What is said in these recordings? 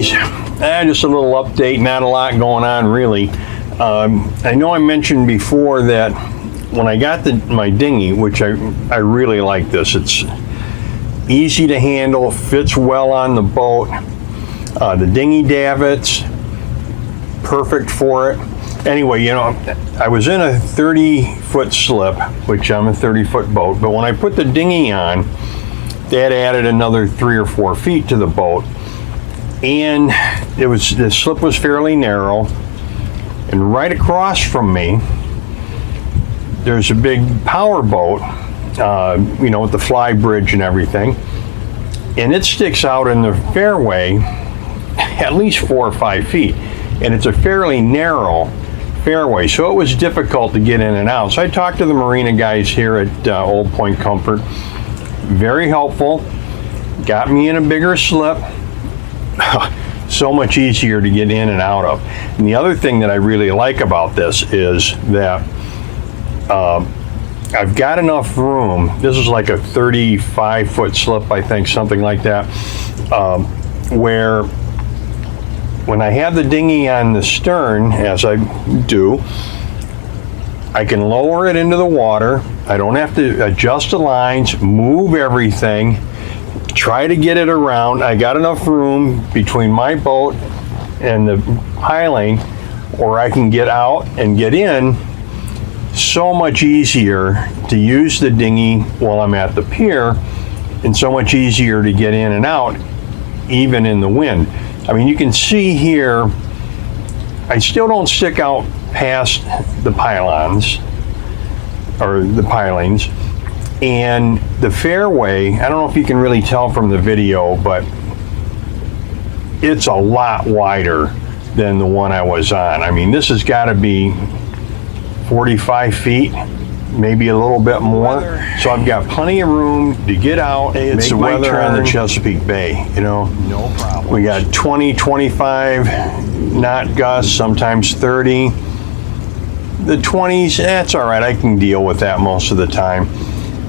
guys, just a little update, not a lot going on really. I know I mentioned before that when I got my dinghy, which I really like this, it's easy to handle, fits well on the boat. The dinghy davits, perfect for it. Anyway, you know, I was in a 30-foot slip, which I'm a 30-foot boat, but when I put the dinghy on, that added another 3 or 4 feet to the boat. And the slip was fairly narrow, and right across from me there's a big power boat, you know, with the fly bridge and everything, and it sticks out in the fairway at least 4 or 5 feet, and it's a fairly narrow fairway, so it was difficult to get in and out. So I talked to the marina guys here at Old Point Comfort, very helpful, got me in a bigger slip. So much easier to get in and out of. And the other thing that I really like about this is that I've got enough room. This is like a 35-foot slip, I think, something like that, where when I have the dinghy on the stern, as I do, I can lower it into the water. I don't have to adjust the lines, move everything, try to get it around. I got enough room between my boat and the piling, or I can get out and get in. So much easier to use the dinghy while I'm at the pier, and so much easier to get in and out, even in the wind. I mean, you can see here, I still don't stick out past the pylons, or the pilings. And the fairway, I don't know if you can really tell from the video, but it's a lot wider than the one I was on. I mean, this has got to be 45 feet, maybe a little bit more. So I've got plenty of room to get out. Hey, it's the weather on the Chesapeake Bay, you know. No problem. We got 20, 25 knot gusts, sometimes 30. The 20s, that's all right. I can deal with that most of the time.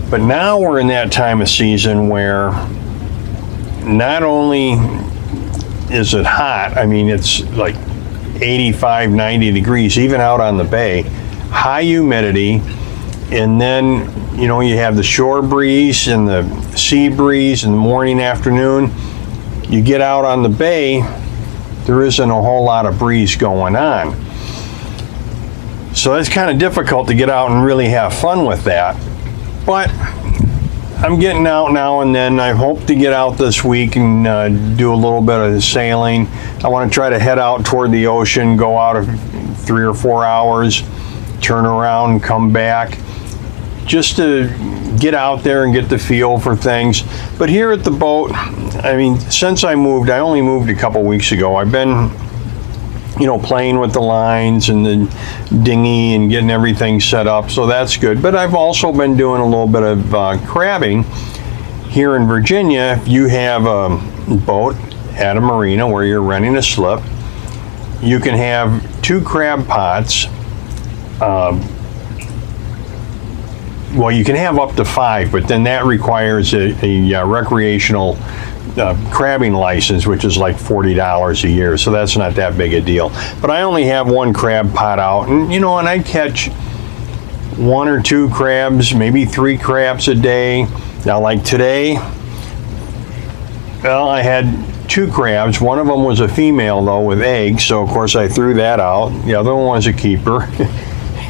But now we're in that time of season where not only is it hot, I mean, it's like 85, 90 degrees, even out on the bay, high humidity, and then, you know, you have the shore breeze and the sea breeze in the morning, afternoon. You get out on the bay, there isn't a whole lot of breeze going on. So it's kind of difficult to get out and really have fun with that. But I'm getting out now and then. I hope to get out this week and do a little bit of sailing. I want to try to head out toward the ocean, go out 3 or 4 hours, turn around, come back, just to get out there and get the feel for things. But here at the boat, I mean, since I only moved a couple weeks ago, I've been, you know, playing with the lines and the dinghy and getting everything set up, so that's good. But I've also been doing a little bit of crabbing. Here in Virginia, if you have a boat at a marina where you're renting a slip, you can have 2 crab pots. Well, you can have up to 5, but then that requires a recreational crabbing license, which is like $40 a year, so that's not that big a deal. But I only have 1 crab pot out, and you know, and I catch 1 or 2 crabs, maybe 3 crabs a day. Now, like today, well, I had 2 crabs. One of them was a female though, with eggs, so of course I threw that out. The other one was a keeper.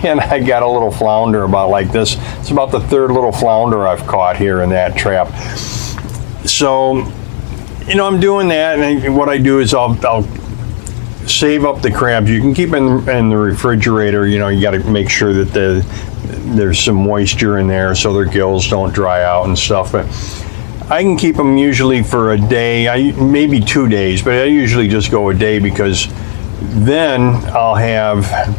And I got a little flounder about like this. It's about the 3rd little flounder I've caught here in that trap. So, you know, I'm doing that, and what I do is I'll save up the crabs. You can keep them in the refrigerator. You know, you got to make sure that there's some moisture in there so their gills don't dry out and stuff. But I can keep them usually for a day, maybe 2 days, but I usually just go a day, because then I'll have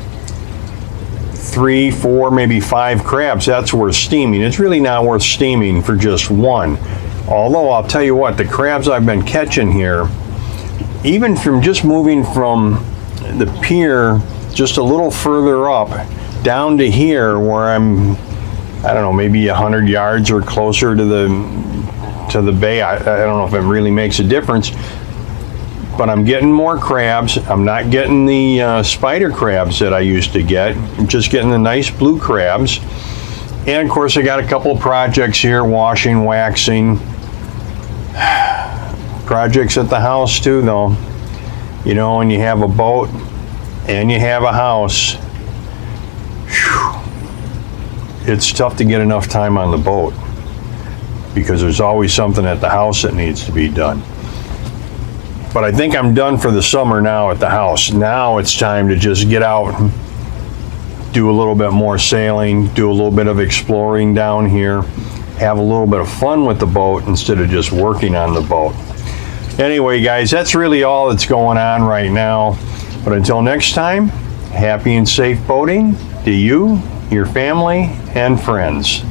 3, 4, maybe 5 crabs. That's worth steaming. It's really not worth steaming for just 1. Although I'll tell you what, the crabs I've been catching here, even from just moving from the pier just a little further up down to here, where I'm, I don't know, maybe 100 yards or closer to the bay. I don't know if it really makes a difference. but I'm getting more crabs. I'm not getting the spider crabs that I used to get. I'm just getting the nice blue crabs. And of course I got a couple of projects here, washing, waxing. Projects at the house too though. You know, when you have a boat and you have a house, whew, it's tough to get enough time on the boat because there's always something at the house that needs to be done. But I think I'm done for the summer now at the house. Now it's time to just get out, do a little bit more sailing, do a little bit of exploring down here, have a little bit of fun with the boat instead of just working on the boat. Anyway, guys, that's really all that's going on right now. But until next time, happy and safe boating to you, your family, and friends.